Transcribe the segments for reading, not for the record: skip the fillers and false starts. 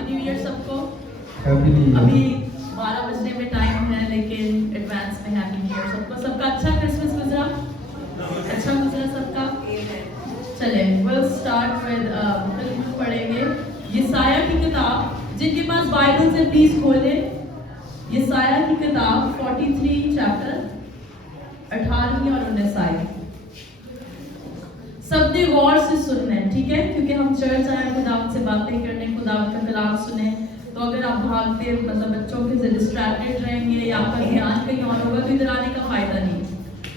Happy new year सबको। Happy new year. अभी 12 बजने में टाइम है, लेकिन एडवांस में हैप्पी न्यू ईयर सबको। सबका अच्छा क्रिसमस गुजरा? अच्छा गुजरा सबका? चले विल स्टार्ट विद पढ़ेंगे यशाया की किताब। जिनके पास बाइबल है प्लीज खोले यशाया की किताब 43 चैप्टर 18वीं और 19 आयत। सबने गौर से सुनना है, ठीक है? क्योंकि हम चर्च आए खुदावत से बातें करने, खुदावत का कलाम सुने। तो अगर आप भागते मतलब बच्चों के से डिस्ट्रैक्टेड रहेंगे या आपका ध्यान कहीं और होगा तो इधर आने का फायदा नहीं।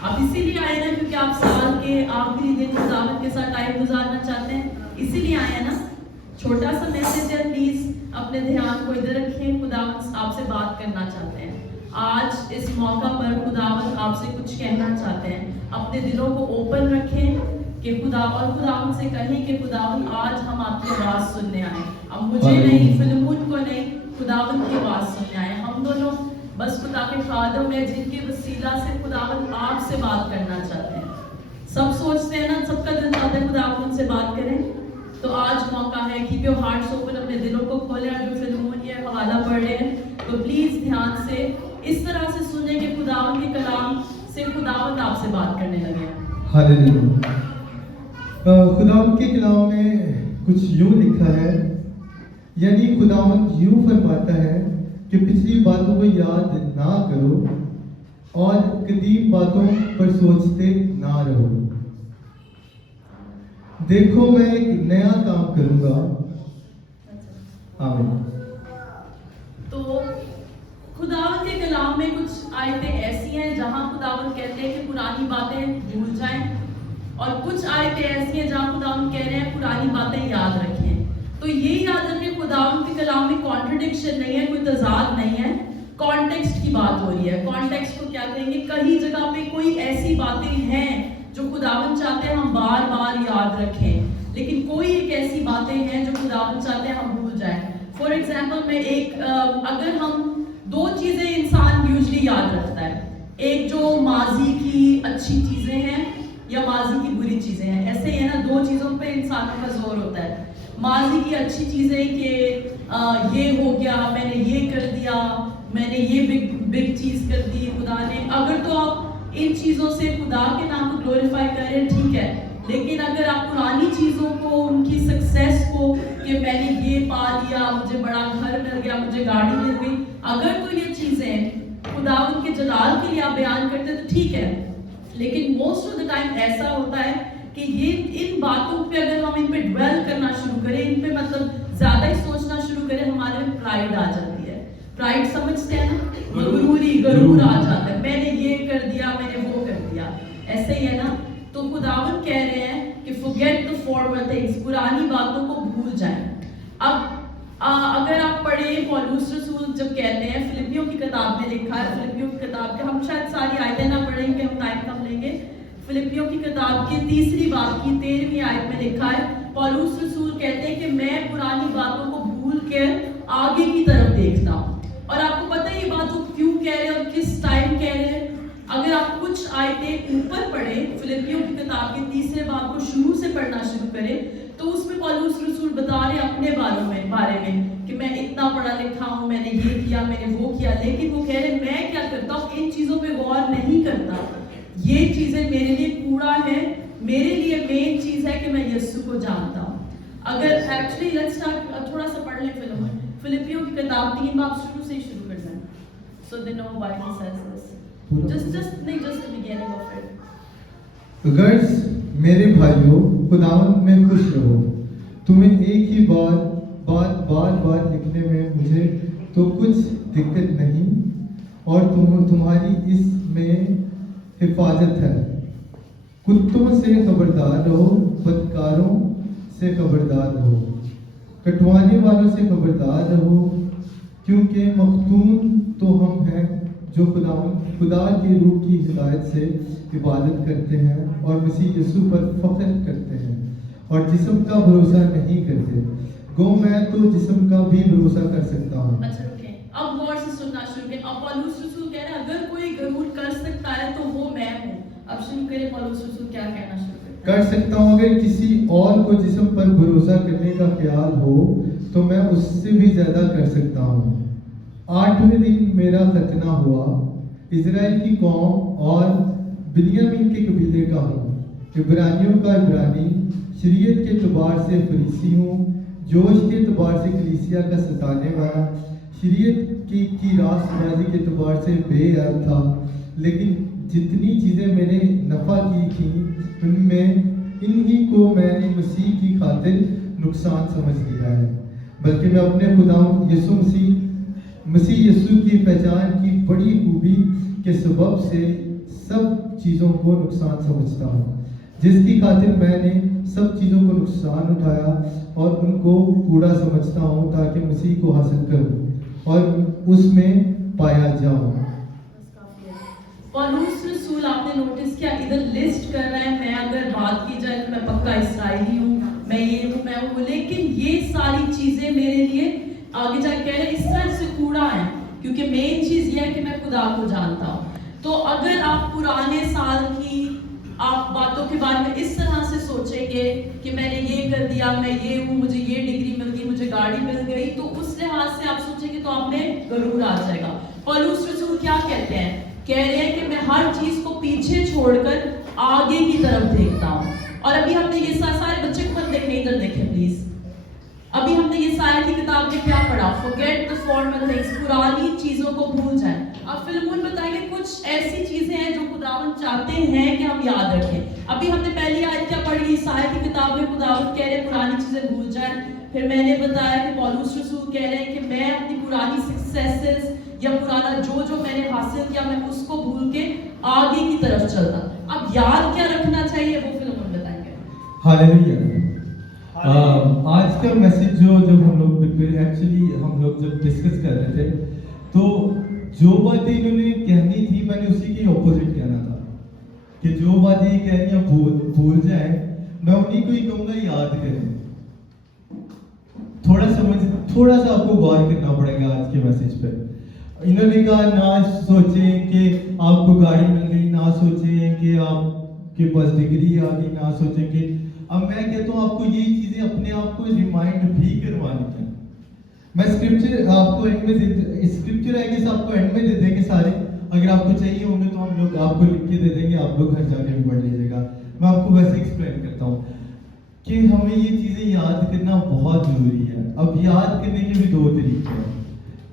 आप इसीलिए आए ना क्योंकि आप साल के आखिरी दिन खुदावत के साथ टाइम गुजारना चाहते हैं, इसीलिए आए हैं ना। छोटा सा मैसेज है, प्लीज अपने ध्यान को इधर रखें। खुदावत आपसे बात करना चाहते हैं। आज इस मौका पर खुदावत आपसे कुछ कहना चाहते हैं। अपने दिलों को ओपन रखें कि खुदावत से कहें कि खुदावत आज हम आपकी आवाज सुनने आए। अब मुझे नहीं, फिल्मून को नहीं, खुदावत की आवाज सुनने आए। हम दोनों बस खुदा के खादम है जिनके वसीला से खुदावत आपसे बात करना चाहते हैं। सब सोचते हैं ना, सबका दिल चाहता है खुदावत उनसे बात करें। तो आज मौका है, कीप योर हार्ट्स ओपन, अपने दिलों को खोलें। और जो फिल्मून ये हवाला पढ़ रहे हैं तो प्लीज ध्यान से इस तरह से सुने कि खुदावत के कलाम से खुदावत आपसे बात करने लगे। हालेलुया। खुदावत के कलाम में कुछ यूं लिखा है, यानी खुदावत यूं फरमाता है कि पिछली बातों को याद ना करो और कदीम बातों पर सोचते ना रहो। देखो मैं एक नया काम करूंगा। आमीन। तो खुदावत के कलाम में कुछ आयतें ऐसी हैं जहां खुदावत कहते हैं कि पुरानी बातें भूल जाएं, और कुछ आयतें ऐसी हैं जहां खुदावत कह रहे हैं पुरानी बातें याद रखें। तो ये याद रखें, खुदावत के कलाम में कॉन्ट्रडिक्शन नहीं है, कोई तजाद नहीं है, कॉन्टेक्स्ट की बात हो रही है। कॉन्टेक्स्ट को क्या कहेंगे? कहीं जगह पे कोई ऐसी बातें हैं जो खुदावत चाहते हैं हम बार बार याद रखें, लेकिन कोई एक ऐसी बातें हैं जो खुदावत चाहते हैं हम भूल जाएं। फॉर एग्जाम्पल मैं अगर हम दो चीजें इंसान यूजली याद रखता है, एक जो माजी की अच्छी चीजें हैं या माजी की बुरी चीजें हैं। ऐसे ही है ना, दो चीजों पे इंसानों का जोर होता है। माजी की अच्छी चीजें कि ये हो गया, मैंने ये कर दिया, मैंने ये बिग चीज कर दी खुदा ने। अगर तो आप इन चीजों से खुदा के नाम को ग्लोरीफाई कर रहे हैं, ठीक है, लेकिन अगर आप पुरानी चीजों को, उनकी सक्सेस को, कि मैंने ये पा लिया, मुझे बड़ा घर मिल गया, मुझे गाड़ी मिल गई, अगर तो ये चीजें खुदावत के जलाल के लिए आप बयान करते तो ठीक है। लेकिन मोस्ट ऑफ द टाइम ऐसा होता है कि ये इन बातों पे अगर हम इन पे ड्वेल करना शुरू करें, इन पे मतलब ज्यादा ही सोचना शुरू करें, हमारे में प्राइड आ जाती है। प्राइड समझते हैं ना, गरूर आ जाता है, मैंने ये कर दिया, मैंने वो कर दिया, ऐसे ही है ना। तो खुदावत कह रहे हैं कि फॉरगेट द फॉरवर थिंग्स, पुरानी बातों को भूल जाएं। अब अगर आप पढ़े पौलुस रसूल जब कहते हैं, फिलिपियों की किताब में लिखा है, फिलिपियों की किताब के हम शायद सारी आयतें ना पढ़ेंगे, हम टाइम कम लेंगे। फिलिपियों की किताब की 3री बाब की 13वीं आयत में लिखा है, पौलुस रसूल कहते हैं कि मैं पुरानी बातों को भूल के आगे की तरफ देखता हूँ। और आपको पता है ये बात वो क्यों कह रहे हैं और किस टाइम कह रहे हैं? अगर आप कुछ आयतें ऊपर पढ़ें, फिलिपियों की किताब के 3रे बाब को शुरू से पढ़ना शुरू करें, तो उसमें पौलुस रसूल बता रहे अपने बारे में कि मैं इतना पढ़ा लिखा हूँ, मैंने ये किया, मैंने वो किया, लेकिन वो कह रहे मैं क्या करता हूँ, इन चीजों पे गौर नहीं करता। ये चीजें मेरे लिए कूड़ा है, मेरे लिए मेन चीज है कि मैं यीशु को जानता हूँ। अगर एक्चुअली लेट्स स्टार्ट, थोड़ा सा पढ़ लें फिलिपियों की किताब 3 बाब शुरू से ही शुरू करना है, so they know why he says this, just the beginning of it. Girls, मेरे भाइयों, खुदावंत में खुश रहो। तुम्हें एक ही बार लिखने में मुझे तो कुछ दिक्कत नहीं, और तुम्हारी इसमें हिफाजत है। कुत्तों से खबरदार रहो, बदकारों से खबरदार रहो, कटवाने वालों से खबरदार रहो, क्योंकि मखतून तो हम हैं जो खुदा के रूह की हिदायत से इबादत करते हैं और मसीह यीशु पर फख्र करते हैं और जिस्म का भरोसा नहीं करते। गो मैं तो जिस्म का भी भरोसा कर सकता हूँ। अच्छा रुके, अब गौर से सुनना शुरू करें। अब पौलुस रसूल कह रहे हैं अगर कोई गरूर कर सकता है तो वो मैं हूँ। अब शुरू करें पौलुस रसूल क्या कहना शुरू करते हैं। कर सकता हूँ। अगर किसी और को जिस्म पर भरोसा करने का ख्याल हो तो मैं उससे भी ज़्यादा कर सकता हूँ। 8वें दिन मेरा खतना हुआ। इज़राइल की कौम और बिन्यामीन के कबीले का हूँ। इब्रानियों का इब्रानी, शरीयत के एतबार से फरीसी हूँ, जोश के एतबार से कलीसिया का सताने वाला, शरीयत की रास्तबाजी के एतबार से बेअर्थ था। लेकिन जितनी चीज़ें मैंने नफ़ा की थी उनमें इन्हीं को मैंने मसीह की खातिर नुकसान समझ लिया है। बल्कि मैं अपने खुदा मसीह यीशु की पहचान की बड़ी खूबी के सबब से सब चीज़ों को नुकसान समझता हूँ, जिसकी खातिर मैंने सब चीज़ों को नुकसान उठाया और उनको कूड़ा समझता हूँ, ताकि मसीह को हासिल करूँ और उसमें पाया जाऊँ। पौलुस रसूल आपने नोटिस किया इधर लिस्ट कर रहे हैं। मैं अगर बात की जाए तो मैं पक्का इस्राएली हूँ, मैं ये हूँ, मैं हूँ, लेकिन ये सारी चीजें मेरे लिए आगे जाके कह रहे हैं इस तरह से कूड़ा है, क्योंकि मेन चीज ये है कि मैं खुदा को जानता हूँ। तो अगर आप पुराने साल की आप बातों के बारे में इस तरह से सोचेंगे कि मैंने ये कर दिया, मैं ये हूँ, मुझे ये डिग्री मिल गई, मुझे गाड़ी मिल गई, तो उस लिहाज से आप सोचेंगे तो आप में गरूर आ जाएगा। पौलुस रसूल क्या कहते हैं? कह रहे हैं कि मैं हर चीज को पीछे छोड़कर आगे की तरफ देखता हूँ। और अभी हमने ये सारे बच्चे को मत देखने, इधर देखें प्लीज। अभी हमने ये सारे की किताब में क्या पढ़ा? फॉरगेट द फॉर्मर थिंग्स, पुरानी चीजों को भूल जाएं। अब फिल्मों बताएंगे कुछ ऐसी चीजें हैं जो खुदावंद चाहते हैं कि हम याद रखें। अभी हमने पहली आयत क्या पढ़ी? ईसाया की किताब में खुदावंद कह रहे हैं पुरानी चीजें भूल जाएं। फिर मैंने बताया कि पौलुस रसूल कह रहे हैं कि मैं अपनी पुरानी सक्सेसेस या पुराना जो मैंने हासिल किया मैं उसको भूल के आगे की तरफ चलता। अब याद क्या रखना चाहिए वो फिल्म में बताएंगे। हालेलुया। आज का मैसेज जब हम लोग जब डिस्कस कर रहे थे तो जो बातें इन्होंने कहनी थी मैंने उसी के ऑपोजिट कहना था कि जो बातें ये कहनी है भूल जाए, मैं उन्हीं को ही कहूँगा याद करें। थोड़ा सा आपको गौर करना पड़ेगा आज के मैसेज पे। इन्होंने कहा ना सोचें कि आपको गाड़ी मिल गई, ना सोचें कि आपके पास डिग्री आ गई, ना सोचें कि अब मैं कहता हूँ आपको ये चीजें अपने आप को रिमाइंड भी करवानी है। मैं स्क्रिप्चर आपको एंड में स्क्रिप्चर आई गेस आपको एंड में दे देंगे सारे, अगर आपको चाहिए होंगे तो हम लोग आपको लिख के दे देंगे, आप लोग घर जाके भी पढ़ लीजिएगा। मैं आपको वैसे एक्सप्लेन करता हूँ कि हमें ये चीजें याद करना बहुत जरूरी है। अब याद करने के भी दो तरीके हैं।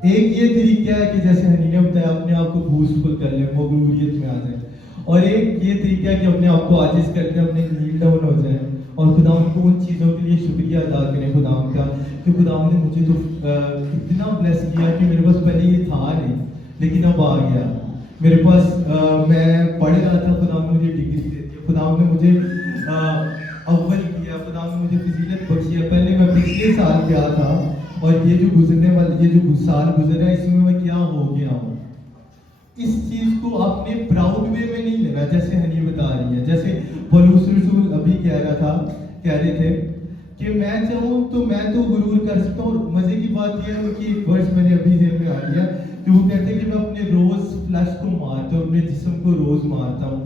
एक ये तरीका है कि जैसे हनी ने बताया अपने आप को बूस्टफुल कर ले, मगरूरियत में आ जाए, और एक ये तरीका है कि अपने आप को आजिज करते हैं, अपने नील डाउन हो जाए और खुदा उनको उन चीज़ों के लिए शुक्रिया अदा करें खुदा का कि खुदा ने मुझे तो इतना ब्लेस किया कि मेरे पास पहले ये था नहीं लेकिन अब आ गया मेरे पास। मैं पढ़ रहा था, खुदा ने मुझे डिग्री दे दी, खुदा ने मुझे अव्वल किया, खुदा ने मुझे फजीलत बख्शी है। पहले मैं पिछले साल गया था और ये जो साल गुजरा इसमें मैं क्या हो गया हूँ। इस चीज को आपने प्राउड वे में नहीं लेना, जैसे हनी बता रही है, जैसे पौलुस रसूल अभी कह रहे थे कि मैं चाहूँ तो मैं तो गुरूर कर सकता हूँ। मजे की बात यह है कि एक वर्ष मैंने अभी जेब में आ लिया कि वो कहते हैं कि मैं अपने रोज फ्लैश को मारता हूँ, अपने जिस्म को रोज मारता हूँ।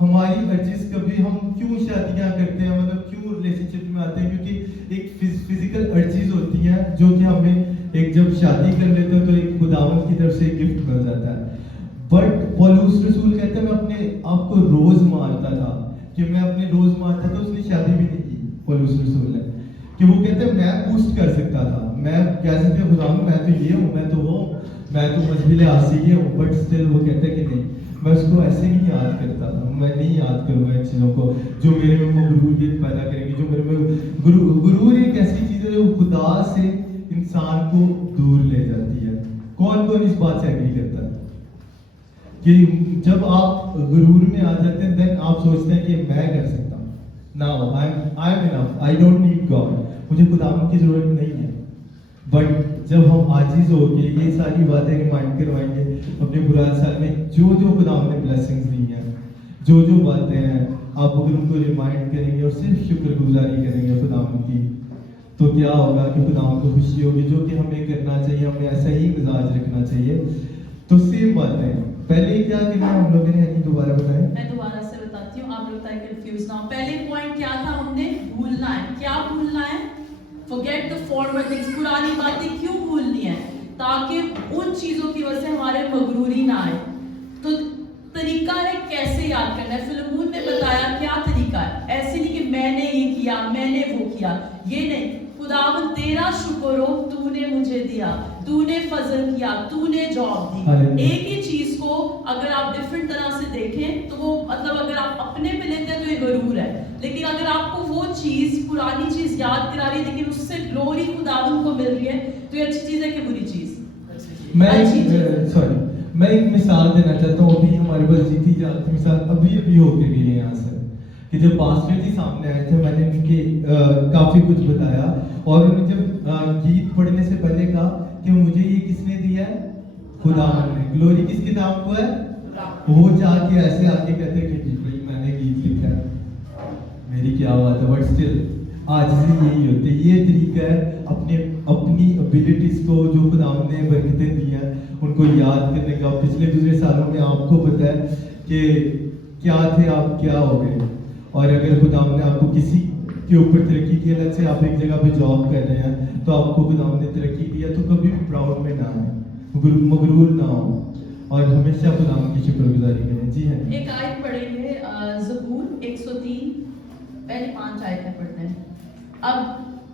हमारी अर्जिस कभी हम क्यों शादियां करते हैं, मतलब क्यों रिलेशनशिप में आते हैं, क्योंकि एक फिजिकल अर्जिस होती हैं जो कि हमें एक जब शादी कर लेते हैं तो एक खुदावंद की तरफ से गिफ्ट मिल जाता है। बट पौलुस रसूल कहते हैं मैं अपने आप को रोज मारता था, कि मैं अपने रोज मारता था। उसने शादी भी नहीं की पौलुस रसूल ने, कि वो कहते हैं मैं बूस्ट कर सकता था, मैं कह सकते हैं खुदा मैं तो ये हूँ, मैं तो वो, मैं तो मजहबी लिहाज से ये हूँ, बट स्टिल वो कहते हैं कि नहीं, मैं उसको ऐसे नहीं याद करता था। मैं नहीं याद करूँगा इन चीज़ों को जो मेरे में मगरूरियत पैदा करेंगी, जो मेरे में गुरूर एक ऐसी चीज़ है जो खुदा से इंसान को दूर ले जाती है। कौन कौन इस बात से एग्री करता है कि जब आप गुरूर में आ जाते हैं देन आप सोचते हैं कि मैं कर सकता हूँ, now I am enough, I don't need God, मुझे खुदावंद की जरूरत नहीं है। बट जब हम आजिज होके ये सारी बातें रिमाइंड करवाएंगे अपने बुरा साल में, जो खुदावंद ने ब्लेसिंग्स दी हैं, जो बातें हैं, आप अगर उनको रिमाइंड करेंगे और सिर्फ शुक्रगुजारी करेंगे खुदावंद की, तो क्या होगा कि खुदावंद को खुशी होगी। जो कि हमें करना चाहिए, हमें ऐसा ही मिजाज रखना चाहिए। तो सेम बात है, पहले क्या करना हम लोगों ने दोबारा बताया, मैं दोबारा से बताती बताती हूँ, आप लोग कंफ्यूज ना हो। पहले पॉइंट क्या था, हमने भूलना है। क्या भूलना है? Forget the former things. पुरानी बातें क्यों भूलनी है? ताकि उन चीजों की वजह से हमारे मगरूरी ना आए। तो तरीका है कैसे याद करना है। फिलमून ने बताया क्या तरीका है। ऐसे नहीं कि मैंने ये किया, मैंने वो किया, ये नहीं। खुदावन तेरा शुक्र हो, तूने मुझे दिया, तूने फजल किया, तूने जॉब दी। एक ही चीज को अगर आप डिफरेंट तरह से देखें तो वो मतलब अगर आप अपने पे लेते हैं तो ये गरूर है, लेकिन अगर आपको वो चीज पुरानी चीज याद करा रही है लेकिन उससे ग्लोरी खुदावन को मिल रही है तो ये अच्छी चीज है कि बुरी चीज? मैं एक मिसाल देना चाहता हूँ। अभी हमारे पास जीती जाती मिसाल अभी होके गई है यहाँ से, कि जब पास्टर जी सामने आए थे मैंने उनके काफी कुछ बताया और उन्होंने जब गीत पढ़ने से पहले कहा कि मुझे ये किसने दिया है? खुदावन ने। ग्लोरी किसके नाम को है? वो जाके ऐसे आके कहते हैं कि भाई मैंने गीत लिखा है, मेरी क्या बात है। बट स्टिल आज भी यही होते, ये तरीका है अपनी एबिलिटीज को जो खुदावन ने बरकतें दी हैं उनको याद करने का। पिछले सालों में आपको पता है कि क्या थे आप, क्या हो गए। और अगर खुदावन ने आपको किसी के ऊपर तरक्की की, अलग से आप एक जगह पे जॉब कर रहे हैं तो आपको खुदावन ने तरक्की दिया, तो कभी भी प्राउड में ना आए, मगरूर ना हो और हमेशा खुदावन की शुक्रगुजारी करें। जी हाँ, एक आयत पढ़ेंगे ज़बूर 103, पहले 5 आयतें पढ़ते हैं। अब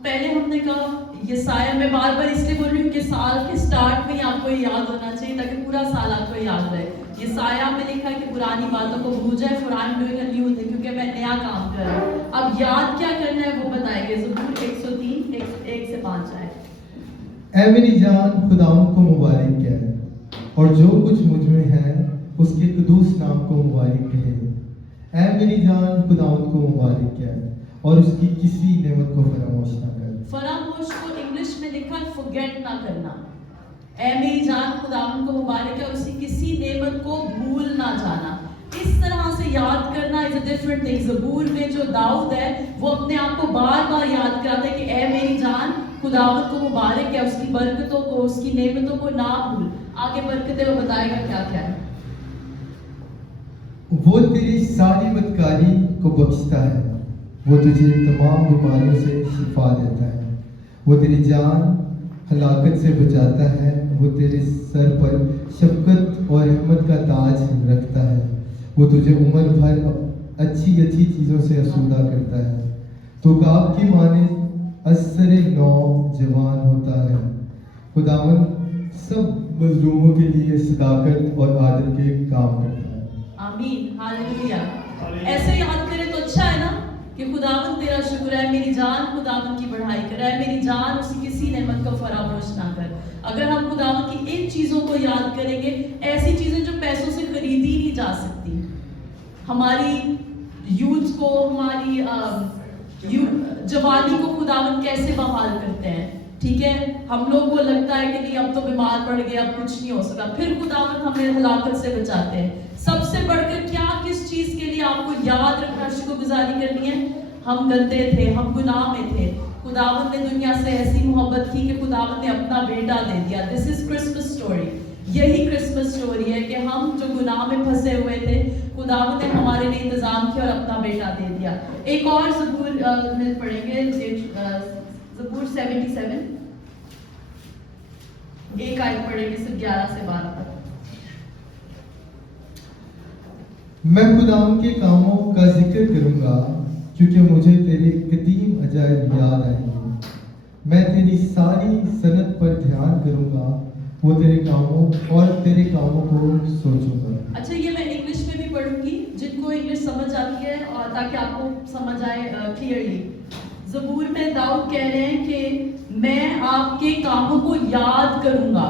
पहले हमने कहा यसाया, मैं बार बार इसलिए बोल रही हूँ कि साल के स्टार्ट में ही आपको ये याद होना चाहिए ताकि पूरा साल आपको याद रहे। यसाया में लिखा है कि पुरानी बातों को भूल जाए, for I am doing a new thing, क्योंकि मैं नया काम कर रहा हूँ। अब याद क्या करना है वो बताएंगे। ज़बूर 103 1 से 5 आए। ऐ मेरी जान खुदावन को मुबारक कह और जो कुछ मुझ में है उसके कुदूस नाम को मुबारक कहे। ऐ मेरी जान खुदावन को मुबारक कह और उसकी किसी नेमत को फरामोश ना कर। फरामोश को इंग्लिश में लिखा है फॉरगेट ना करना। ऐ मेरी जान खुदावन को मुबारक है और उसकी किसी नेमत को भूल ना जाना। इस तरह से याद करना इज अ डिफरेंट थिंग। ज़बूर में जो दाऊद है वो अपने आप को बार बार याद कराता है कि ऐ मेरी जान खुदावन को मुबारक है, उसकी बरकतों को, उसकी नेमतों को ना भूल। आगे बरकतें वो बताएगा क्या क्या है। वो तेरी सारी बदकारी को बख्शता है, वो तुझे तमाम बीमारियों से शिफा देता है, वो तेरी जान हलाकत से बचाता है, वो तेरे सर पर शफकत और रहमत का ताज रखता है, वो तुझे उम्र भर अच्छी अच्छी चीज़ों से आसूदा करता है। तो गाब की माने असरे नौ जवान होता है। खुदावन सब मजलूमों के लिए सदाकत और आदत के काम करता है। आमीन, हालेलुया। ऐसे याद करें तो अच्छा है ना कि खुदावन तेरा शुक्र है, मेरी जान खुदावन की बढ़ाई कर, है मेरी जान उसकी किसी नेमत को फरामोश ना कर। अगर हम खुदावन की इन चीज़ों को याद करेंगे, ऐसी चीज़ें जो पैसों से खरीदी नहीं जा सकती, हमारी यूथ को, हमारी जवानी को खुदावन कैसे बहाल करते हैं। ठीक है, हम लोग को लगता है कि नहीं अब तो बीमार पड़ गए, अब कुछ नहीं हो सका, फिर खुदावन हमें हलाकत से बचाते हैं। सबसे बढ़कर क्या, किस चीज के लिए आपको याद रखना, शुक्रगुजारी करनी है? हम गंदे थे, हम गुनाह में थे, खुदावन ने दुनिया से ऐसी मोहब्बत की कि खुदावन ने अपना बेटा दे दिया। This is Christmas story. यही क्रिसमस स्टोरी है कि हम जो गुनाह में फंसे हुए थे, खुदावन ने हमारे लिए इंतजाम किया और अपना बेटा दे दिया। एक और ज़बूर में पढ़ेंगे, ज़बूर 77, एक आयत पढ़ेंगे सिर्फ 11 से 12 तक। मैं खुदावन के कामों का जिक्र करूंगा क्योंकि मुझे तेरे कदीम अजायब याद आएंगे। मैं तेरी सारी सनत पर ध्यान करूंगा, वो तेरे कामों को सोचूंगा। अच्छा, ये मैं इंग्लिश में भी पढ़ूंगी जिनको इंग्लिश समझ आती है और ताकि आपको समझ आए क्लियरली। ज़बूर में दाऊद कह रहे हैं कि मैं आपके कामों को याद करूंगा।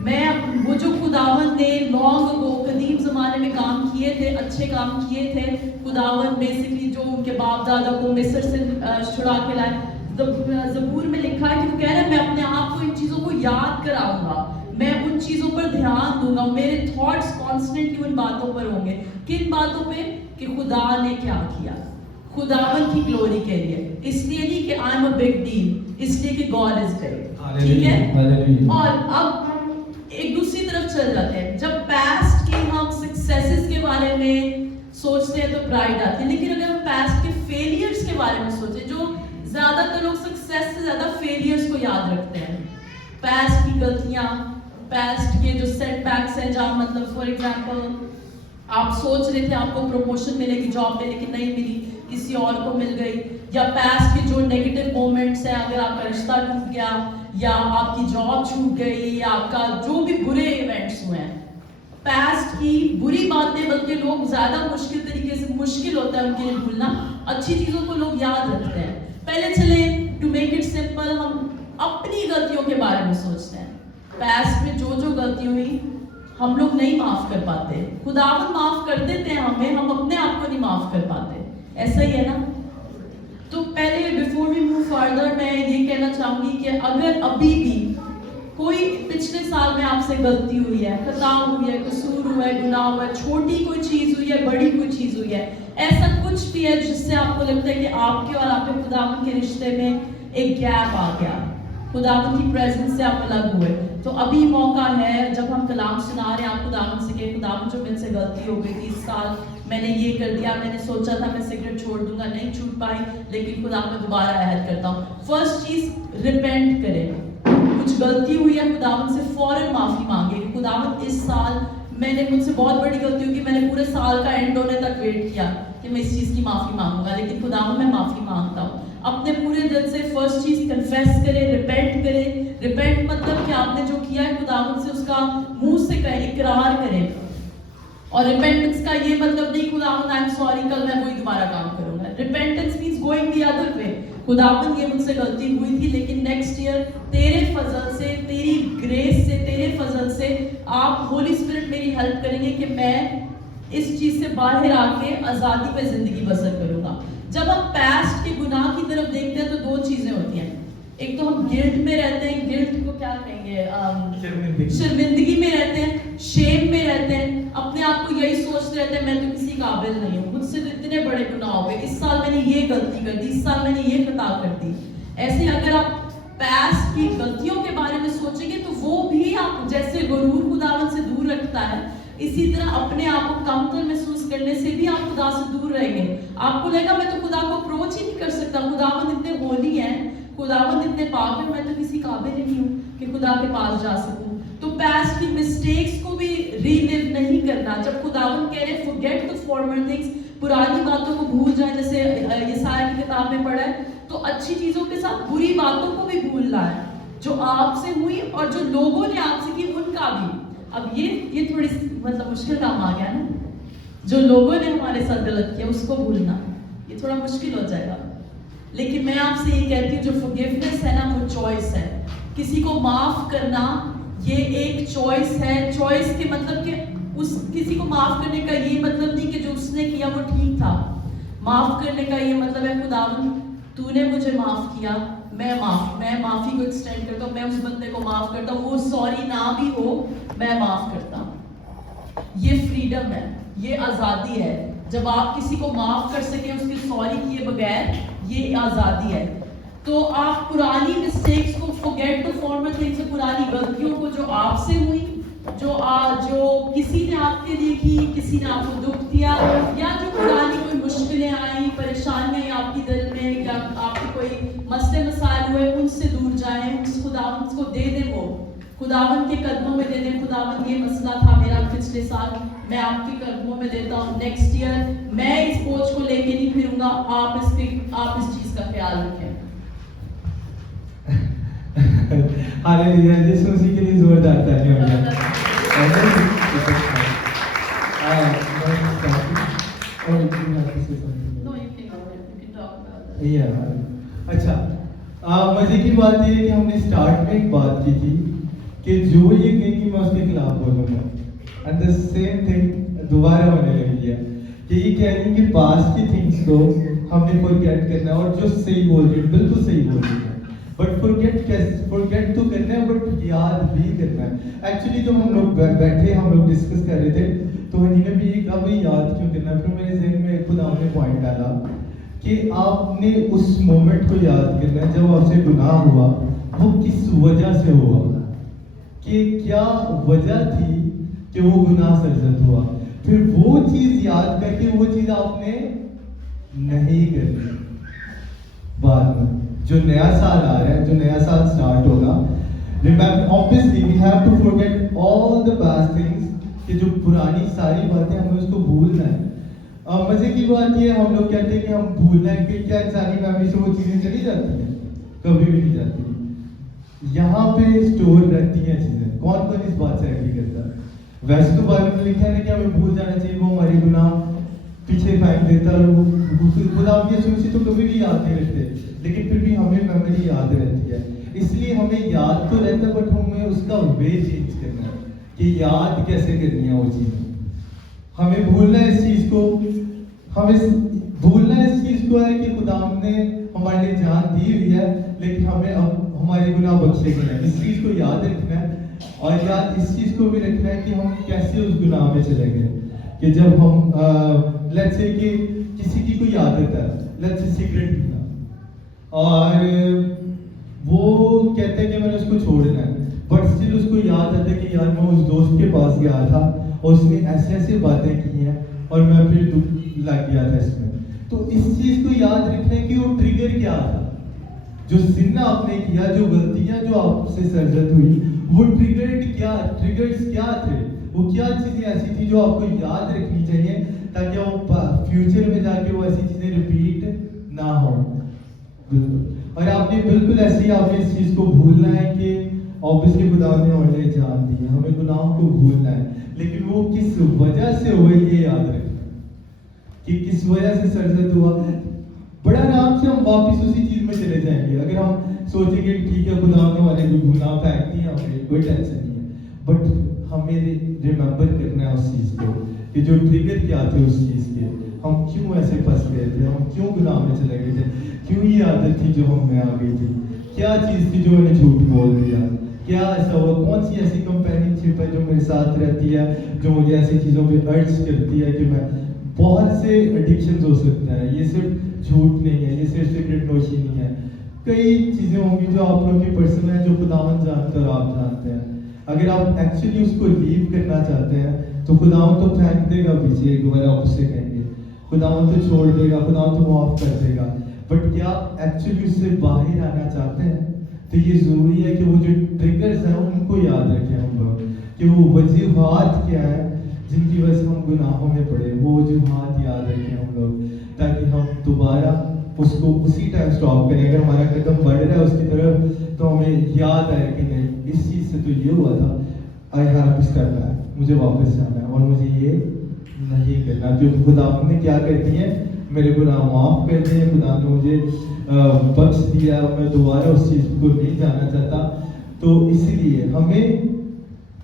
मैं वो जो खुदावन ने लॉन्ग अगो कदीम ज़माने में काम किए थे, अच्छे काम किए थे, खुदावन बेसिकली जो उनके बाप दादा को मिस्र से छुड़ा के लाए। ज़बूर में लिखा है कि वो कह रहे हैं मैं अपने आप को इन चीज़ों को याद कराऊंगा, मैं उन चीज़ों पर ध्यान दूंगा, मेरे थॉट्स कॉन्स्टेंटली उन बातों पर होंगे। किन बातों पे? कि खुदा ने क्या किया, खुदावन की ग्लोरी के लिए, इसलिए नहीं कि I am a big deal, इसलिए कि गॉड इज ग्रेट। ठीक है, और अब एक दूसरी तरफ चल जाते हैं। जब पास्ट की हम सक्सेसेस के बारे में सोचते सोचते हैं तो प्राइड आती है, लेकिन अगर हम पास्ट के फेलियर्स के बारे में सोचें, जो ज्यादातर लोग सक्सेस से ज्यादा फेलियर्स को याद रखते हैं, पास्ट की गलतियां, पास्ट के जो सेटबैक्स हैं, जहाँ मतलब फॉर एग्जांपल आप सोच रहे थे आपको प्रमोशन मिलेगी जॉब में लेकिन नहीं मिली, किसी और को मिल गई, या पास्ट के जो नेगेटिव मोमेंट्स हैं, अगर आपका रिश्ता टूट गया या आपकी जॉब छूट गई या आपका जो भी बुरे इवेंट्स हुए हैं, पास्ट की बुरी बातें बल्कि लोग ज्यादा मुश्किल तरीके से, मुश्किल होता है उनके लिए भूलना, अच्छी चीजों को लोग याद रखते हैं। पहले चले टू मेक इट सिंपल, हम अपनी गलतियों के बारे में सोचते हैं। पास्ट में जो जो गलती हुई हम लोग नहीं माफ कर पाते, खुदावन माफ कर देते हैं हमें, हम अपने आप को नहीं माफ कर पाते, ऐसा ही है ना। तो पहले बिफोर वी मूव फर्दर मैं ये कहना चाहूंगी कि अगर अभी भी कोई पिछले साल में आपसे गलती हुई है, खता हुई है, कसूर हुआ है, गुनाह हुआ है, छोटी कोई चीज हुई है, बड़ी कोई चीज हुई है, ऐसा कुछ भी है जिससे आपको लगता है कि आपके और आपके खुदावन के रिश्ते में एक गैप आ गया, खुदावन की प्रेजेंस से आप अलग हुए, तो अभी मौका है, जब हम कलाम सुना रहे हैं, आप खुदावन से कहें, खुदावन जो मुझसे गलती हो गई थी इस साल, मैंने ये कर दिया, मैंने सोचा था मैं सिगरेट छोड़ दूंगा, नहीं छूट पाई, लेकिन खुदा मैं दोबारा अहद करता हूँ। फर्स्ट चीज रिपेंट करें, कुछ गलती हुई है खुदावन से फौरन माफी मांगे, खुदावन इस साल मैंने, मुझसे बहुत बड़ी गलती हुई, मैंने पूरे साल का एंड होने तक वेट किया कि मैं इस चीज की माफी मांगूंगा, लेकिन खुदावन मैं माफी मांगता हूँ। अपने पूरे दिल से फर्स्ट चीज कन्फेस करें, रिपेंट करें। रिपेंट मतलब कि आपने जो किया है खुदावन से उसका मुंह से कहें, इकरार करें। और रिपेंटेंस का ये मतलब नहीं खुदावन आई एम सॉरी कल मैं वही दोबारा काम करूंगा। Repentance means going the other way, खुदावन ये मुझसे गलती हुई थी लेकिन नेक्स्ट ईयर तेरे फजल से, तेरी ग्रेस से, तेरे फजल से आप होली स्पिरिट मेरी हेल्प करेंगे कि मैं इस चीज से बाहर आके आजादी पे जिंदगी बसर करूंगा। जब हम पास्ट के गुनाह की तरफ देखते हैं तो दो चीजें होती हैं, एक तो हम गिल्ट में रहते हैं, गिल्ट को क्या कहेंगे, शर्मिंदगी में रहते हैं, शेम में रहते हैं, अपने आप को यही सोचते रहते हैं मैं तो किसी काबिल नहीं हूँ, मुझसे तो इतने बड़े गुनाह हो गए, इस साल मैंने ये गलती कर दी, इस साल मैंने ये खता कर दी। ऐसे अगर आप पास्ट की गलतियों के बारे में सोचेंगे तो वो भी आप जैसे गुरूर खुदावन से दूर रखता है, इसी तरह अपने आप को कमतर महसूस करने से भी आप खुदा से दूर रहेंगे। आपको लगेगा मैं तो खुदा को अप्रोच ही नहीं कर सकता, खुदावन इतने होली हैं, खुदावन इतने पाक है, मैं तो किसी काबिल ही नहीं हूँ कि खुदा के पास जा सकूं। तो पास्ट की मिस्टेक्स को भी रीलिव नहीं करना। जब खुदावन कह रहे फॉरगेट द फॉर्मर थिंग्स, पुरानी बातों को भूल जाए, जैसे यशायाह की किताब में पढ़ा है, तो अच्छी चीजों के साथ बुरी बातों को भी भूलना है जो आपसे हुई और जो लोगों ने आपसे की उनका भी। अब ये थोड़ी मतलब मुश्किल काम आ गया ना, जो लोगों ने हमारे साथ गलत किया उसको भूलना ये थोड़ा मुश्किल हो जाएगा। लेकिन मैं आपसे ये कहती हूँ जो फॉरगिवनेस है ना वो चॉइस है। किसी को माफ करना ये एक चॉइस है। चॉइस के मतलब कि उस किसी को माफ करने का ये मतलब नहीं कि जो उसने किया वो ठीक था। माफ करने का ये मतलब है खुदावन तूने मुझे माफ किया, मैं माफी को एक्सटेंड करता हूँ, मैं उस बंदे को माफ करता हूँ, वो सॉरी ना भी हो मैं माफ करता हूँ। ये फ्रीडम है, ये आजादी है। जब आप किसी को माफ कर सकें उसकी सॉरी किए बगैर, ये आजादी है। तो आप पुरानी मिस्टेक्स को फॉरगेट द फॉर्मर थिंग्स, पुरानी गलतियों को जो आपसे हुई, जो किसी ने आपके लिए की, किसी ने आपको दुख दिया, या जो पुरानी कोई मुश्किलें आई, परेशानियां आपकी दिल में, या आपके कोई मसले मसाइल हुए, उनसे दूर जाएं, उस खुदावन को दे दें, वो खुदावन के कदमों में दे दें। खुदावन ये मसला था मेरा पिछले साल, मैं आपके कदमों में देता हूँ, नेक्स्ट ईयर मैं इस बोझ को लेके नहीं फिरूंगा, आप इस चीज का ख्याल रखें। हालेलुया, यीशु मसीह के लिए जोरदार तालियां हो जाए। अच्छा, मजे की बात ये है कि हमने स्टार्ट में एक बात की थी कि जो ये कहेगी मैं उसके खिलाफ बोलूंगा, एंड द सेम थिंग दोबारा होने लगी है कि ये कह रही है कि पास्ट की थिंग्स को हमने फॉरगेट करना है, और जो सही बोल रही है बिल्कुल सही बोल रही है, बट फॉरगेट तो करना है बट याद भी करना है। एक्चुअली जब हम लोग बैठे हम लोग डिस्कस कर रहे थे तो हनी ने भी एक अब याद क्यों करना है, फिर मेरे जहन में खुद आपने पॉइंट डाला कि आपने उस मोमेंट को याद करना है जब आपसे गुनाह हुआ, वो किस वजह से हुआ, कि क्या वजह थी कि वो गुनाह सर्जत हुआ। پھر وہ چیز یاد کر کے وہ چیز آپ نے نہیں کرنی بعد میں. جو نیا سال آ رہا ہے, جو نیا سال سٹارٹ ہوگا, remember obviously we have to forget all the bad things, کہ جو پرانی ساری باتیں ہمیں اس کو بھولنا ہے. مزے کی بات یہ ہے, ہم لوگ کہتے ہیں کہ ہم بھولنا ہے, کہ کیا انسانی میموری سے وہ چیزیں چلی جاتی ہیں؟ کبھی بھی نہیں جاتی. یہاں پہ اسٹور رہتی ہیں چیزیں. کون کون اس بات سے ایگری کرتا ہے؟ ویسے تو بائبل میں لکھا ہے کہ ہمیں بھول جانا چاہیے, وہ ہماری گناہ پیچھے پھینک دیتا ہے, خدا کی سنسی تو کبھی بھی یاد نہیں رکھتے, لیکن پھر بھی ہمیں میموری یاد رہتی ہے. اس لیے ہمیں یاد تو رہتا ہے, بٹ ہمیں اس کا وے چینج کرنا ہے کہ یاد کیسے کرنی ہے وہ چیز. ہمیں بھولنا ہے اس چیز کو, ہمیں بھولنا اس چیز کو ہے کہ خدا نے ہمارے لیے جان دی ہوئی ہے, لیکن ہمیں اب ہمارے گناہ بخشے گئے ہیں. اس چیز کو یاد رکھنا ہے, اور یاد اس چیز کو بھی رکھنا ہے کہ ہم کیسے اس گناہ میں چلے گئے. کہ جب ہم لیٹس سے کہ کسی کی کوئی عادت ہے, لیٹس سے سگریٹ پینا, اور وہ کہتے ہیں کہ میں نے اس کو چھوڑنا ہے, بٹ اسٹل اس کو یاد آتا ہے کہ یار میں اس دوست کے پاس گیا تھا اور اس نے ایسے ایسے باتیں کی ہیں اور میں پھر دکھ لگ گیا تھا اس میں. تو اس چیز کو یاد رکھنا ہے کہ وہ ٹریگر کیا تھا, جو سن آپ نے کیا, جو غلطیاں جو آپ سے سرزد ہوئی, وہ ٹریگرز کیا تھے, وہ کیا چیزیں ایسی تھی جو آپ کو یاد رکھنی چاہیے تاکہ وہ فیوچر میں جا کے وہ ایسی چیزیں ریپیٹ نہ ہوں. اور آپ نے بالکل ایسے ہی آپ نے اس چیز کو بھولنا ہے کہ obviously خدا نے ہمیں جان دی ہے, ہمیں گناہوں کو بھولنا ہے, لیکن وہ کس وجہ سے ہوئے یہ یاد رکھنا کہ کس وجہ سے سرزد ہوا. بڑا آرام سے ہم واپس اسی چیز میں چلے جائیں گے. اگر ہم سوچیں گے ٹھیک ہے خدا نے ہمارے کو گناہ پھینک دیا, ہمیں کوئی ٹینشن نہیں ہے, بٹ ہمیں ریممبر کرنا ہے اس چیز کو کہ جو ٹریگر کیا تھے اس چیز کے, ہم کیوں ایسے پھنس گئے تھے, ہم کیوں گناہ میں چلے گئے تھے, کیوں یہ عادت تھی جو ہم میں آ گئی تھی, کیا چیز تھی جو میں نے جھوٹ بول دیا, کیا ایسا ہوا, کون سی ایسی کمپینین شپ ہے جو میرے ساتھ رہتی ہے, جو مجھے ایسی چیزوں پہ ارج کرتی ہے کہ میں, بہت سے ایڈکشنز ہو سکتے ہیں, یہ صرف جھوٹ نہیں ہے, یہ صرف سگریٹ نوشی نہیں ہے, کئی چیزیں ہوں گی جو آپ لوگوں کی پرسنل ہیں, جو خداوند جانتا ہے اور آپ جانتے ہیں. اگر آپ ایکچولی اس کو لیو کرنا چاہتے ہیں تو خداوند تو پھینک دے گا پیچھے, ایک بار آپ اس سے کہیں گے, خداوند تو چھوڑ دے گا, خداوند تو معاف کر دے گا, بٹ کیا آپ ایکچولی اس سے باہر آنا چاہتے ہیں؟ تو یہ ضروری ہے کہ وہ جو ٹریگرز ہیں ان کو یاد رکھیں ہم لوگ, کہ وہ وجوہات کیا ہیں جن کی وجہ سے ہم گناہوں میں پڑے, وہ وجوہات یاد رکھیں ہم لوگ, تاکہ ہم دوبارہ اس کو اسی ٹائم اسٹاپ کریں. اگر ہمارا قدم بڑھ رہا ہے اس کی طرف تو ہمیں یاد آئے کہ نہیں, اس چیز سے تو یہ ہوا تھا, I have to step back, مجھے واپس جانا ہے اور مجھے یہ نہیں کرنا. جو خدا نے کیا کہتی ہیں, میرے گناہ معاف کر دیے, خدا نے مجھے بخش دیا, میں دوبارہ اس چیز کو نہیں جانا چاہتا. تو اسی لیے ہمیں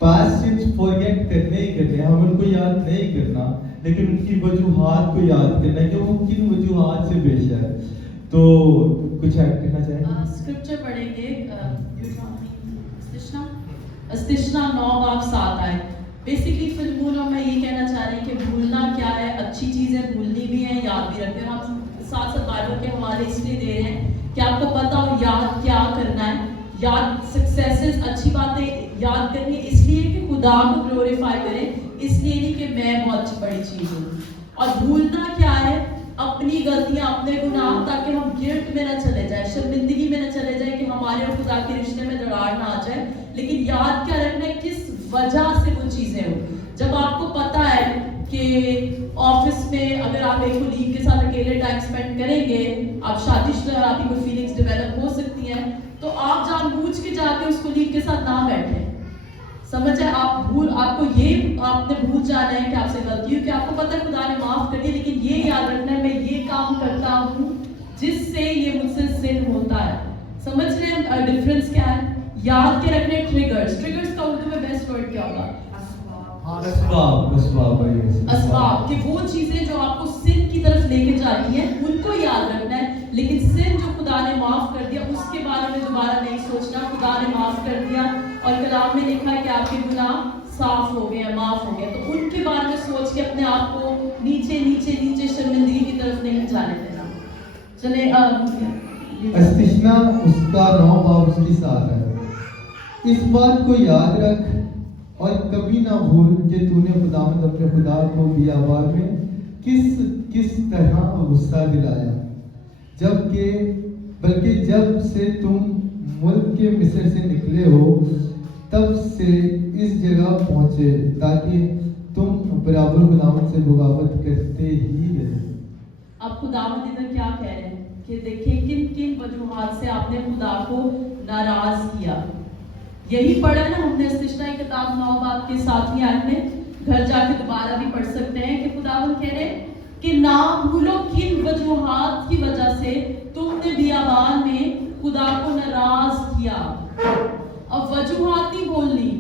پاسٹ چیز فورگیٹ کرنے ہی کرنے, ہمیں ان کو یاد نہیں کرنا, لیکن ان کی وجوہات کو یاد کرنا ہے کہ وہ کن وجوہات سے پیش ہے. تو کچھ ایڈ کرنا چاہیں گے؟ اسکرپچر پڑھیں گے, استثنا 9:7 آئے. بیسکلی فلموں میں یہ کہنا چاہ رہے ہیں کہ بھولنا کیا ہے, اچھی چیزیں بھولنی بھی ہیں, یاد بھی رکھتے ہیں. ہم ساتھ ساتھ بائبل کے حوالے اس لیے دے رہے ہیں کہ آپ کو پتہ ہو یاد کیا کرنا ہے. یاد سکسیسز, اچھی باتیں یاد کرنی اس لیے کہ خدا کو گلوریفائی کریں, اس لیے نہیں کہ میں بہت بڑی چیز ہوں. اور بھولنا کیا ہے, اپنی غلطیاں, اپنے گناہ, تاکہ ہم گلٹ میں نہ چلے جائیں, شرمندگی میں نہ چلے جائیں کہ ہمارے اور خدا کے رشتے میں دراڑ نہ آ جائے. لیکن یاد کیا رکھنا ہے, کس وجہ سے وہ چیزیں ہوں. جب آپ کو پتہ ہے کہ آفس میں اگر آپ ایک کولیگ کے ساتھ اکیلے ٹائم اسپینڈ کریں گے, آپ شادی شدہ ہیں, آپ کی کوئی فیلنگس ڈیولپ ہو سکتی ہیں, تو آپ جان بوجھ کے جا کے اس کولیگ کے ساتھ نہ بیٹھیں. سمجھ ہے, آپ کو یہ آپ نے بھول جانا ہے کہ آپ سے غلطی ہو, کہ آپ کو پتہ ہے خدا نے معاف کر دیا, لیکن یہ یاد رکھنا ہے میں یہ کام کرتا ہوں جس سے یہ مجھ سے سن ہوتا ہے. سمجھ رہے ہیں ڈفرینس کیا ہے؟ یاد کے رکھنے ٹریگرز کا اردو میں بیسٹ ورڈ کیا ہوگا؟ اسباب, کہ وہ چیزیں جو آپ کو سن کی طرف لے کے جاتی ہیں ان کو یاد رکھنا ہے, لیکن سن جو خدا نے معاف کر دیا اس کے بارے میں دوبارہ نہیں سوچنا. خدا نے معاف کر دیا اور کلام میں لکھا ہے کہ آپ کے گناہ صاف ہو گئے ہیں, معاف ہو گئے, تو ان کے بارے میں سوچ کے اپنے آپ کو نیچے نیچے نیچے شرمندگی کی طرف نہیں جانے دینا. چلے استثنا اس کا 9 باب اس کی 7 ہے. اس بات کو یاد رکھ اور کبھی نہ بھول کہ تو نے خداوند اپنے خدا کو بیابان میں کس طرح غصہ دلایا، بلکہ جب سے تم ملک کے مصر سے نکلے ہو تب سے اس جگہ پہنچے تاکہ تم برابر خداوند سے بغاوت کرتے ہی رہے۔ اب خداوند ادھر کیا کہہ رہے ہیں کہ دیکھیں کن کن وجوہات سے آپ نے خدا کو ناراض کیا۔ یہی پڑھا نا ہم نے استشنا کتاب 9 باب کے 7ویں آیت میں، گھر جا کے دوبارہ بھی پڑھ سکتے ہیں کہ خداوند کہہ رہے ہیں کہ نہ بھولو کن وجوہات کی وجہ سے تم نے بیابان میں خدا کو ناراض کیا۔ اب وجوہات نہیں بولنی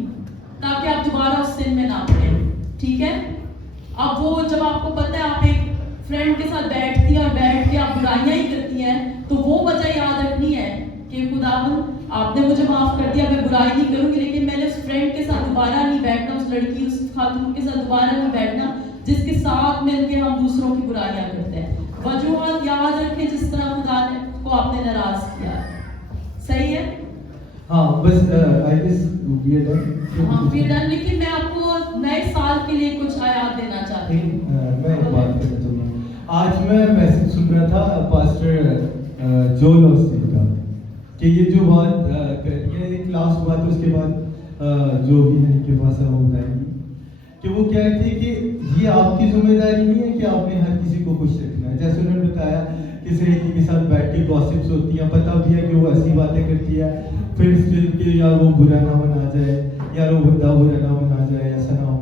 تاکہ آپ دوبارہ اس سن میں نہ پڑیں، ٹھیک ہے؟ اب وہ جب آپ کو پتہ ہے آپ ایک فرینڈ کے ساتھ بیٹھتی ہیں اور بیٹھ کے آپ برائیاں ہی کرتی ہیں تو وہ وجہ یاد رکھنی ہے کہ خداوند آپ نے مجھے معاف کر دیا، میں برائی نہیں کروں گی، لیکن میں نے اس فرینڈ کے ساتھ دوبارہ نہیں بیٹھنا، اس لڑکی اس خاتون کے ساتھ دوبارہ نہیں بیٹھنا جس کے ساتھ مل کے ہم دوسروں کی برائیاں کرتے ہیں۔ وجوہات یاد رکھیں جس طرح خدا نے کو آپ نے ناراض کیا۔ صحیح ہے؟ ہاں بس I guess we are done. ہاں وی آر ڈن، لیکن میں آپ کو نئے سال کے لیے کچھ آیات دینا چاہتی ہوں۔ میں ایک بات کرنا چاہوں گا، آج میں میسج سن رہا تھا پاسٹر جول اوسٹین کا کہ یہ جو بات کرنی ہے ایک لاسٹ بات ہے، اس کے بعد جو بھی ہے کے پاس وہ بتائیں گی کہ وہ کیا تھی کہ یہ آپ کی ذمہ داری نہیں ہے کہ آپ نے ہر کسی کو خوش رکھنا ہے۔ جیسے انہوں نے بتایا کہ سہیلی کے ساتھ بیٹھ کے گاسپس ہوتی ہیں، پتہ بھی ہے کہ وہ ایسی باتیں کرتی ہے، پھر اسٹل کہ یار وہ برا نہ بنا جائے، یار وہ بندہ برا نہ بنا جائے، ایسا نہ ہو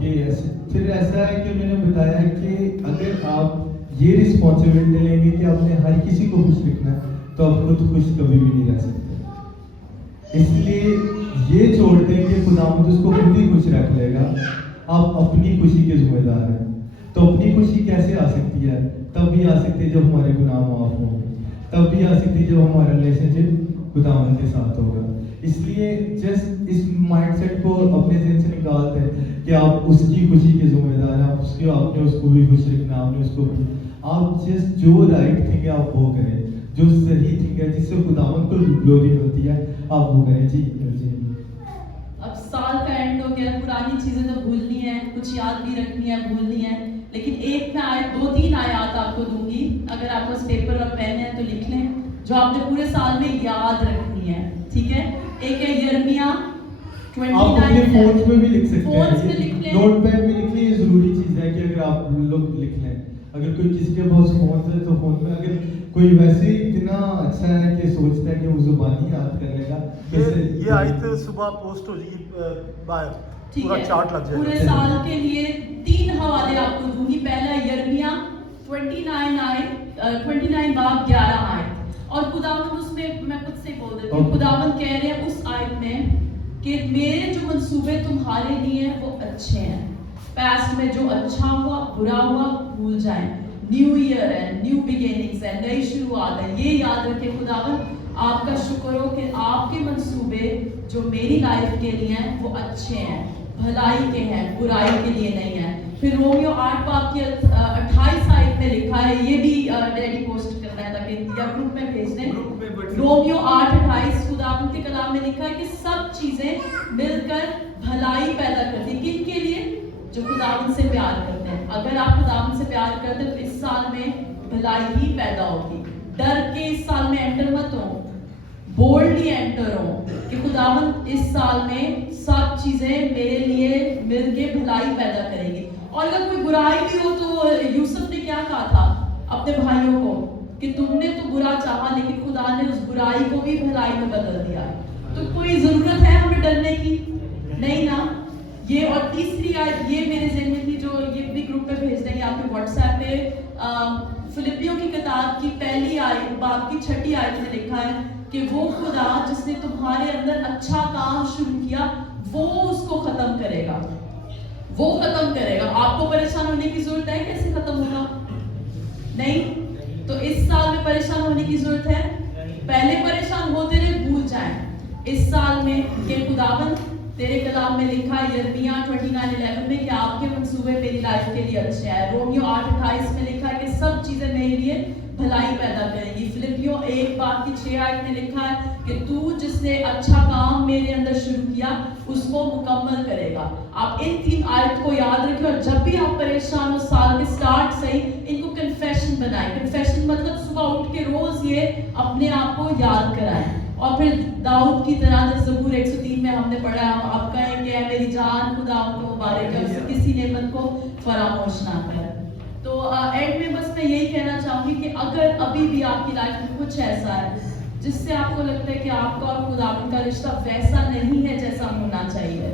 کہ پھر ایسا ہے کہ انہوں نے بتایا کہ اگر آپ یہ رسپانسبلٹی لیں گے کہ آپ نے ہر کسی کو خوش رکھنا ہے تو آپ خود خوش کبھی بھی نہیں رہ سکتے۔ اس لیے یہ چھوڑ دیں کہ خداوند اس کو خود ہی خوش رکھ لے گا، آپ اپنی خوشی کے ذمہ دار ہیں۔ تو اپنی خوشی کیسے آ سکتی ہے؟ تب بھی آ سکتی ہے جب ہمارے گناہ معاف ہوں گے، تب بھی آ سکتی ہے جب ہمارا ریلیشن شپ خداوند کے ساتھ ہوگا۔ اس لیے جسٹ اس مائنڈ سیٹ کو اپنے ذہن سے نکال دیں کہ آپ اس کی خوشی کے ذمہ دار ہیں، آپ نے اس کو بھی خوش رکھنا، آپ نے اس کو بھی، آپ جسٹ جو رائٹ تھنگ ہے آپ وہ کریں، جو صحیح تھنگ ہے جس سے خداوند کو گلوری ملتی ہے آپ وہ کریں۔ جی اب سال کا اینڈ ہو گیا، پرانی چیزیں تو بھولنی ہے، کچھ یاد بھی رکھنی ہے، بھولنی ہے، لیکن ایک میں آیت 2-3 آیات آپ کو دوں گی، اگر آپ کو پیپر اور پین ہے تو لکھ لیں، جو آپ نے پورے سال میں یاد رکھنی ہے، ٹھیک ہے؟ ایک ہے یرمیہ 29، آپ اپنے فونز میں بھی لکھ سکتے فونز میں لکھ ہیں، لیں، نوٹ پیڈ میں لکھ لیں، یہ ضروری چیز ہے کہ اگر آپ لوگ لکھ لیں، اگر کوئی کسی کے پاس فونز ہے تو فون میں، اگر کوئی ویسے ہی اتنا اچھا ہے کہ سوچتا ہے کہ وہ زبانی یاد کر لے گا، یہ آیت صبح پوسٹ ہو جائے گی باہر، پورا چارٹ لگ جائے گا۔ پورے سال کے لیے 3 حوالے آپ کو دوں گی۔ پہلا یرمیہ 29 باب 11 آیت، اور خداوند اس میں میں خود سے بول دیتی ہوں، خداوند کہہ رہے ہیں اس آیت میں کہ میرے جو منصوبے تمہارے لیے ہیں وہ اچھے ہیں، پاسٹ میں جو اچھا ہوا برا ہوا بھول جائیں، نیو ایئر ہے، نیو بگیننگز ہے، نئی شروعات ہے، یہ یاد رکھیں خداوند آپ کا شکر ہو کہ آپ کے منصوبے جو میری لائف کے لیے ہیں وہ اچھے ہیں، بھلائی کے ہیں، برائی کے لیے نہیں ہیں۔ پھر رومیو 8 باب کی 28 آیت میں لکھا ہے، یہ بھی ڈیڈی پوسٹ کرنا ہے تاکہ یا گروپ میں بھیج دیں، رومیو 8:28 خداوند کے کلام میں لکھا ہے کہ سب چیزیں مل کر بھلائی پیدا کرتی، کن کے لیے؟ جو خداوند سے پیار کرتے ہیں۔ اگر آپ خداوند سے پیار کرتے ہیں تو اس سال میں بھلائی ہی پیدا ہوگی۔ ڈر کے اس سال میں انٹر مت ہو، بولڈلی انٹر ہو کہ خداوند اس سال میں سب چیزیں میرے لیے مل کے بھلائی پیدا کرے گی۔ اور اگر کوئی برائی بھی ہو تو یوسف نے کیا کہا تھا اپنے بھائیوں کو کہ تم نے تو برا چاہا لیکن خدا نے اس برائی کو بھی بھلائی میں بدل دیا۔ تو کوئی ضرورت ہے ہمیں ڈرنے کی؟ نہیں نا۔ یہ اور تیسری آیت یہ میرے ذہن میں تھی، جو یہ بھی گروپ پہ بھیج دیں گے آپ کے واٹس ایپ پہ، فلپیوں کی کتاب کی 1 آیت باب کی 6 آیت میں لکھا ہے کہ وہ خدا جس نے تمہارے اندر اچھا کام شروع کیا وہ اس کو ختم کرے گا، وہ ختم کرے گا۔ آپ کو پریشان ہونے کی ضرورت ہے؟ کیسے ختم ہوگا؟ نہیں۔ تو اس سال میں پریشان ہونے کی ضرورت ہے؟ پہلے پریشان ہوتے رہے، بھول جائیں اس سال میں کہ خداوند تیرے کلام میں لکھا ہے یرمیہ 29:11 میں کہ آپ کے منصوبے میری لائف کے لیے اچھے ہیں۔ رومیو 8:28 میں لکھا ہے کہ سب چیزیں میرے لیے بھلائی پیدا کریں گی۔ فلپیوں 1 باب کی 6 آیت میں لکھا ہے کہ تو جس نے اچھا کام میرے اندر شروع کیا اس کو مکمل کرے आप इन 3 आयत को याद रखें और जब भी आप परेशान हो साल के स्टार्ट से ही इनको कन्फेशन बनाएं। कन्फेशन मतलब सुबह उठ के रोज ये अपने आप को याद कराएं। और फिर दाऊद की तरह जैसे ज़बूर 103 में हमने पढ़ा, आप कहें कि मेरी जान खुदा को मुबारक है, उसकी किसी नेमत को फरामोश ना कर। तो एंड में बस मैं यही कहना चाहूँगी कि अगर अभी भी आपकी लाइफ में कुछ ऐसा है जिससे आपको लगता है कि आपका और खुदावन का रिश्ता वैसा नहीं है जैसा होना चाहिए,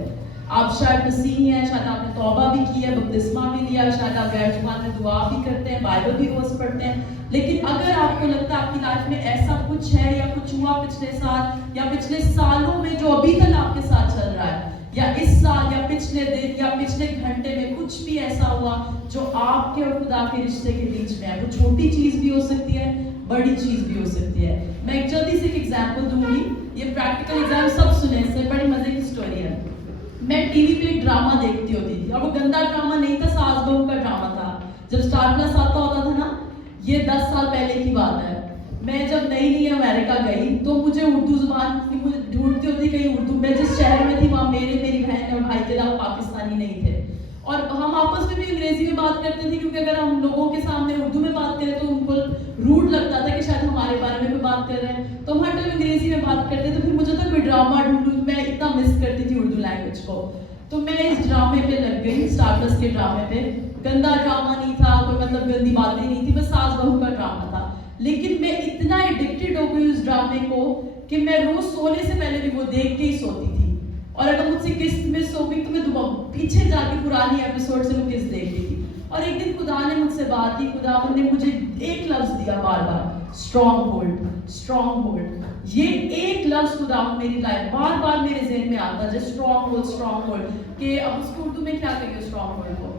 आप शायद मसीही हैं, शायद आपने तौबा भी की है, बपतिस्मा भी लिया, शायद आप गैर जमात में दुआ भी करते हैं, बाइबल भी रोज पढ़ते हैं, लेकिन अगर आपको लगता है आपकी लाइफ में ऐसा कुछ है या कुछ हुआ पिछले साल या पिछले सालों में जो अभी तक आपके साथ चल रहा है, या इस साल या पिछले दिन या पिछले घंटे में कुछ भी ऐसा हुआ जो आपके और खुदा के रिश्ते के बीच में है, वो छोटी चीज भी हो सकती है, बड़ी चीज भी हो सकती है। मैं एक जल्दी से एक एग्जांपल दूंगी, ये प्रैक्टिकल एग्जाम सब सुने, इससे बड़ी मजे की स्टोरी है। मैं टीवी पे एक ड्रामा देखती होती थी और वो गंदा ड्रामा नहीं था, सास बहू का ड्रामा था। जब स्टार प्लस आता होता था ना, ये 10 साल पहले की बात है। मैं जब नई नई अमेरिका गई तो मुझे उर्दू जुबान की मुझे ढूंढती होती कहीं उर्दू, मैं जिस शहर में थी वहाँ मेरी बहन और भाई के अलावा पाकिस्तानी नहीं थे और हम आपस में भी अंग्रेजी में बात करते थे, क्योंकि अगर हम लोगों के सामने उर्दू में बात करें तो उनको रूड लगता था कि शायद हमारे बारे में कोई बात कर रहे हैं, तो हम हर टाइम अंग्रेजी में बात करते। तो फिर मुझे तो कोई ड्रामा ढूंढूं, मैं इतना मिस करती थी उर्दू लैंग्वेज को, तो मैं इस ड्रामे पे लग गई, स्टार प्लस के ड्रामे पे। गंदा ड्रामा नहीं था, कोई मतलब गंदी बातें नहीं थी, बस सास बहू का ड्रामा था, लेकिन मैं इतना एडिक्टेड हो गई उस ड्रामे को कि मैं रोज सोने से पहले भी वो देख के ही सोती थी, और अगर मुझसे किस्त मिस हो गई तो मैं दोबारा पीछे जाके पुरानी एपिसोड से वो किस्त देख रही थी। और एक दिन खुदा ने मुझसे बात की, खुदा ने मुझे एक लफ्ज दिया बार बार, स्ट्रॉन्ग होल्ड, स्ट्रॉन्ग होल्ड। ये एक लफ्ज खुदा मेरी लाइफ बार बार मेरे ज़हन में आता है, स्ट्रॉन्ग होल्ड, कि अब उसको उर्दू में क्या कहिए स्ट्रॉन्ग होल्ड को,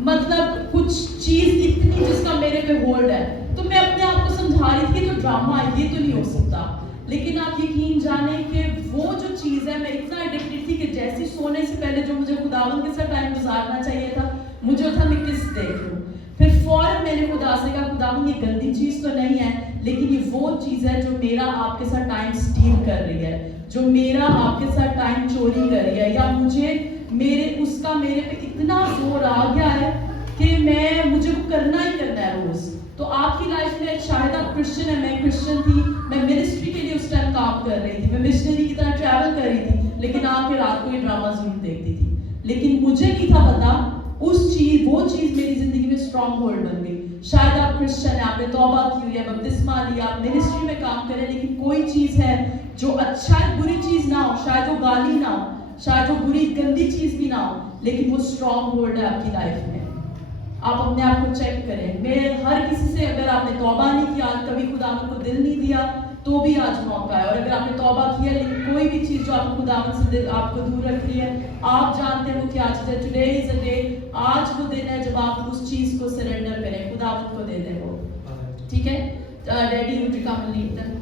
मतलब कुछ चीज इतनी जिसका मेरे पे होल्ड है। तो मैं अपने आप को समझा रही थी कि तो ड्रामा है, ये तो नहीं हो सकता, लेकिन आप यकीन जाने कि वो जो चीज़ है, मैं इतना एडिक्टेड थी कि जैसे सोने से पहले जो मुझे खुदावन के साथ टाइम गुजारना चाहिए था, मुझे था मैं किस देख लूँ। फिर फौरन मैंने खुदा से कहा, खुदावन ये गंदी चीज़ तो नहीं है, लेकिन ये वो चीज़ है जो मेरा आपके साथ टाइम स्टील कर रही है, जो मेरा आपके साथ टाइम चोरी कर रही है, या मुझे मेरे पे इतना जोर आ गया है कि मुझे वो करना ही करना है रोज़। तो आपकी लाइफ में शायद आप क्रिश्चियन है, मैं क्रिश्चियन थी, मैं मिनिस्ट्री के लिए उस टाइम काम कर रही थी, मैं मिशनरी की तरह ट्रैवल कर रही थी, लेकिन आके रात को ये ड्रामा जरूर देखती थी। लेकिन मुझे नहीं था पता वो चीज़ मेरी जिंदगी में स्ट्रॉन्ग होल्ड बन गई। शायद आप क्रिश्चियन है, आपने तौबा की हुई है, बपतिस्मा लिया, आप मिनिस्ट्री में काम करें, लेकिन कोई चीज़ है जो अच्छा बुरी चीज़ ना हो, शायद वो गाली ना हो, शायद वो बुरी गंदी चीज़ भी ना हो, लेकिन वो स्ट्रॉन्ग होल्ड है आपकी लाइफ में। आप अपने आप को चेक करें। मैं हर किसी से, अगर आपने तौबा नहीं किया, कभी खुदा को दिल नहीं दिया, तो भी आज मौका है, और अगर आपने तौबा किया लेकिन कोई भी चीज़ जो आपको खुदावन से दिल आपको दूर रख रही है, आप जानते हैं वो क्या चीज़ है। टुडे इज अ डे, आज वो दिन है जब आप उस चीज़ को सरेंडर करें, खुदावन को दे दें वो, ठीक है। Daddy you to come and lead them.